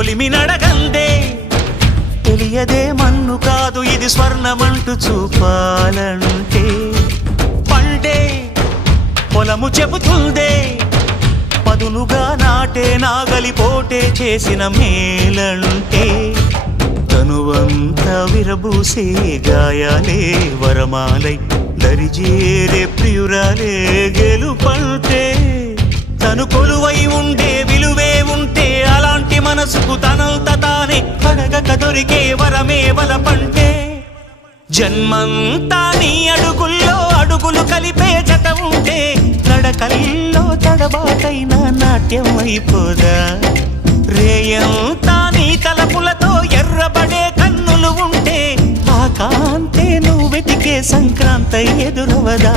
కొలిమి నడగందే తెలియదే మన్ను కాదు ఇది స్వర్ణమంటూ చూపాలంటే పండే పొలము చెబుతుందే పదునుగా నాటే నాగలిపోటే చేసిన మేలంటే తనువంతా విరబూసే గాయాలే వరమాలై దరిజేరే ప్రియురాలే గెలుపంటే తను కొలువై ఉండే విలువే ఉంటే అలాంటి మనసుకు తనంత తానే అడగక దొరికే వరమే వలపంటే జన్మంతా నీ అడుగుల్లో అడుగులు కలిపే జత ఉంటే నడకల్లో తడబాటైన నాట్యం అయిపోదా రేయంతా నీ తలపులతో ఎర్రబడే కన్నులు ఉంటే ఆ కాంతే నువ్వు వెతికే సంక్రాంతి ఎదురవదా